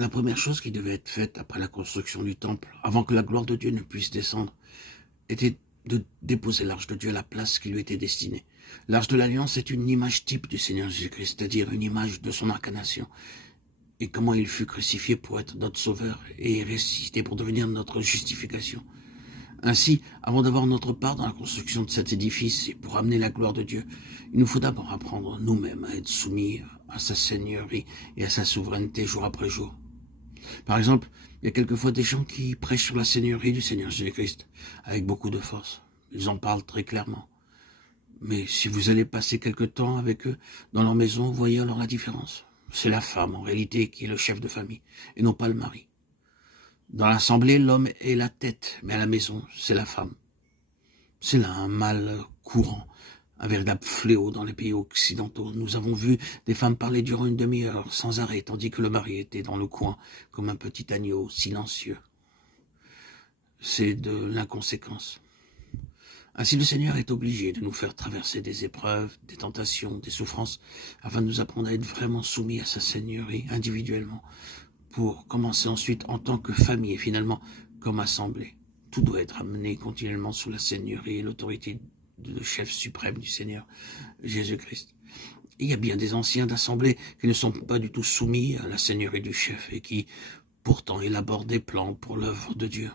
La première chose qui devait être faite après la construction du temple, avant que la gloire de Dieu ne puisse descendre, était de déposer l'arche de Dieu à la place qui lui était destinée. L'arche de l'Alliance est une image type du Seigneur Jésus-Christ, c'est-à-dire une image de son incarnation, et comment il fut crucifié pour être notre sauveur et ressuscité pour devenir notre justification. Ainsi, avant d'avoir notre part dans la construction de cet édifice et pour amener la gloire de Dieu, il nous faut d'abord apprendre nous-mêmes à être soumis à sa seigneurie et à sa souveraineté jour après jour. Par exemple, il y a quelquefois des gens qui prêchent sur la seigneurie du Seigneur Jésus-Christ avec beaucoup de force. Ils en parlent très clairement. Mais si vous allez passer quelque temps avec eux dans leur maison, vous voyez alors la différence. C'est la femme, en réalité, qui est le chef de famille, et non pas le mari. Dans l'assemblée, l'homme est la tête, mais à la maison, c'est la femme. C'est là un mal courant, un véritable fléau dans les pays occidentaux. Nous avons vu des femmes parler durant une demi-heure, sans arrêt, tandis que le mari était dans le coin, comme un petit agneau silencieux. C'est de l'inconséquence. Ainsi, le Seigneur est obligé de nous faire traverser des épreuves, des tentations, des souffrances, afin de nous apprendre à être vraiment soumis à sa seigneurie individuellement, pour commencer ensuite en tant que famille et finalement comme assemblée. Tout doit être amené continuellement sous la seigneurie et l'autorité du chef suprême du Seigneur, Jésus-Christ. Il y a bien des anciens d'assemblée qui ne sont pas du tout soumis à la seigneurie du chef et qui, pourtant, élaborent des plans pour l'œuvre de Dieu.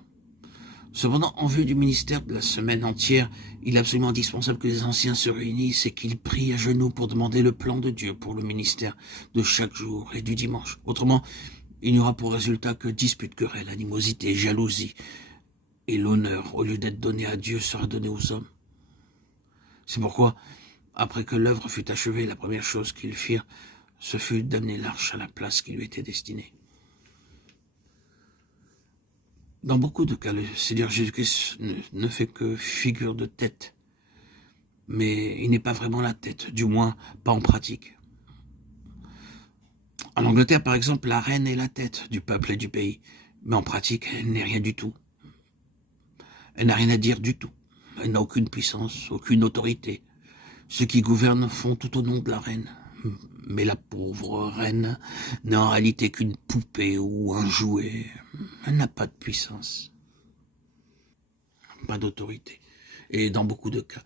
Cependant, en vue du ministère de la semaine entière, il est absolument indispensable que les anciens se réunissent et qu'ils prient à genoux pour demander le plan de Dieu pour le ministère de chaque jour et du dimanche. Autrement, il n'y aura pour résultat que disputes, querelles, animosité, jalousie, et l'honneur, au lieu d'être donné à Dieu, sera donné aux hommes. C'est pourquoi, après que l'œuvre fut achevée, la première chose qu'ils firent, ce fut d'amener l'arche à la place qui lui était destinée. Dans beaucoup de cas, le Seigneur Jésus-Christ ne fait que figure de tête, mais il n'est pas vraiment la tête, du moins pas en pratique. En Angleterre, par exemple, la reine est la tête du peuple et du pays, mais en pratique, elle n'est rien du tout. Elle n'a rien à dire du tout. Elle n'a aucune puissance, aucune autorité. Ceux qui gouvernent font tout au nom de la reine. Mais la pauvre reine n'est en réalité qu'une poupée ou un jouet. Elle n'a pas de puissance, pas d'autorité. Et dans beaucoup de cas,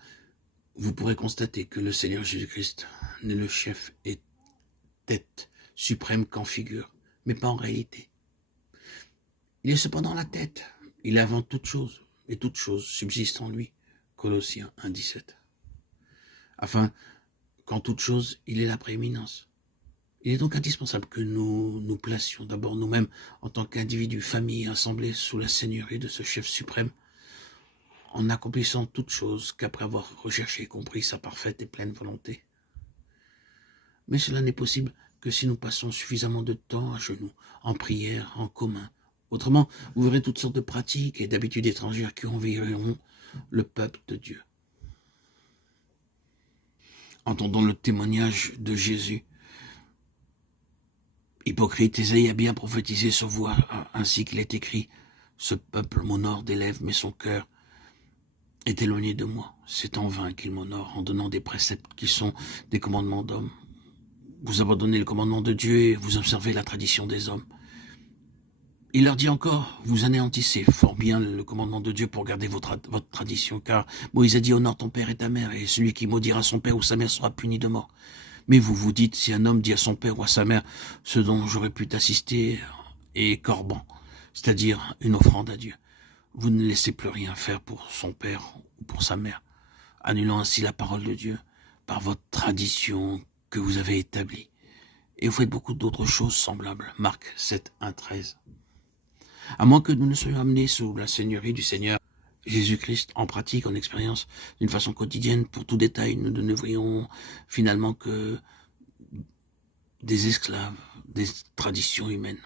vous pourrez constater que le Seigneur Jésus-Christ n'est le chef et tête suprême qu'en figure, mais pas en réalité. Il est cependant la tête. Il est avant toute chose, et toute chose subsiste en lui. Colossiens 1,17. Afin qu'en toute chose, il est la prééminence. Il est donc indispensable que nous nous placions d'abord nous-mêmes en tant qu'individus, familles, assemblés sous la seigneurie de ce chef suprême, en accomplissant toute chose qu'après avoir recherché et compris sa parfaite et pleine volonté. Mais cela n'est possible que si nous passons suffisamment de temps à genoux, en prière, en commun. Autrement, vous verrez toutes sortes de pratiques et d'habitudes étrangères qui envahiront le peuple de Dieu. Entendons le témoignage de Jésus. Hypocrite, Ésaïe a bien prophétisé sur vous, ainsi qu'il est écrit. Ce peuple m'honore des lèvres, mais son cœur est éloigné de moi. C'est en vain qu'il m'honore, en donnant des préceptes qui sont des commandements d'hommes. Vous abandonnez le commandement de Dieu et vous observez la tradition des hommes. Il leur dit encore, vous anéantissez fort bien le commandement de Dieu pour garder votre tradition, car Moïse a dit, honore ton père et ta mère, et celui qui maudira son père ou sa mère sera puni de mort. Mais vous vous dites, si un homme dit à son père ou à sa mère, ce dont j'aurais pu t'assister est corban, c'est-à-dire une offrande à Dieu. Vous ne laissez plus rien faire pour son père ou pour sa mère, annulant ainsi la parole de Dieu par votre tradition que vous avez établie. Et vous faites beaucoup d'autres choses semblables. Marc 7, 1, 13. À moins que nous ne soyons amenés sous la seigneurie du Seigneur Jésus-Christ, en pratique, en expérience, d'une façon quotidienne, pour tout détail, nous ne devrions finalement que des esclaves, des traditions humaines.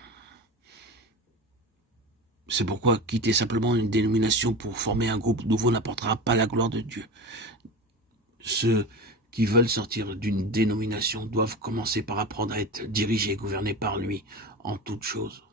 C'est pourquoi quitter simplement une dénomination pour former un groupe nouveau n'apportera pas la gloire de Dieu. Ceux qui veulent sortir d'une dénomination doivent commencer par apprendre à être dirigés, gouvernés par lui en toutes choses.